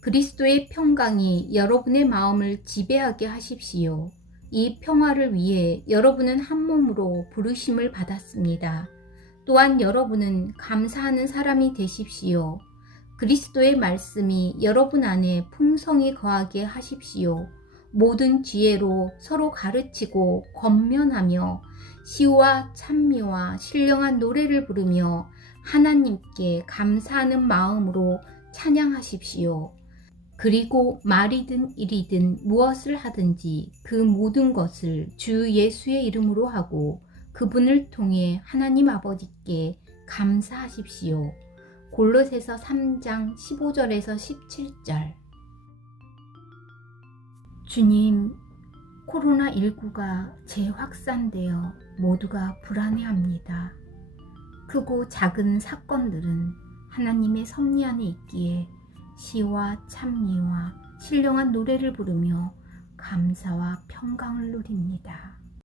그리스도의 평강이 여러분의 마음을 지배하게 하십시오. 이 평화를 위해 여러분은 한 몸으로 부르심을 받았습니다. 또한 여러분은 감사하는 사람이 되십시오. 그리스도의 말씀이 여러분 안에 풍성히 거하게 하십시오. 모든 지혜로 서로 가르치고 권면하며 시와 찬미와 신령한 노래를 부르며 하나님께 감사하는 마음으로 찬양하십시오. 그리고 말이든 일이든 무엇을 하든지 그 모든 것을 주 예수의 이름으로 하고 그분을 통해 하나님 아버지께 감사하십시오. 골로새서 3장 15절에서 17절 주님, 코로나19가 재확산되어 모두가 불안해합니다. 크고 작은 사건들은 하나님의 섭리 안에 있기에 시와 찬미와 신령한 노래를 부르며 감사와 평강을 누립니다.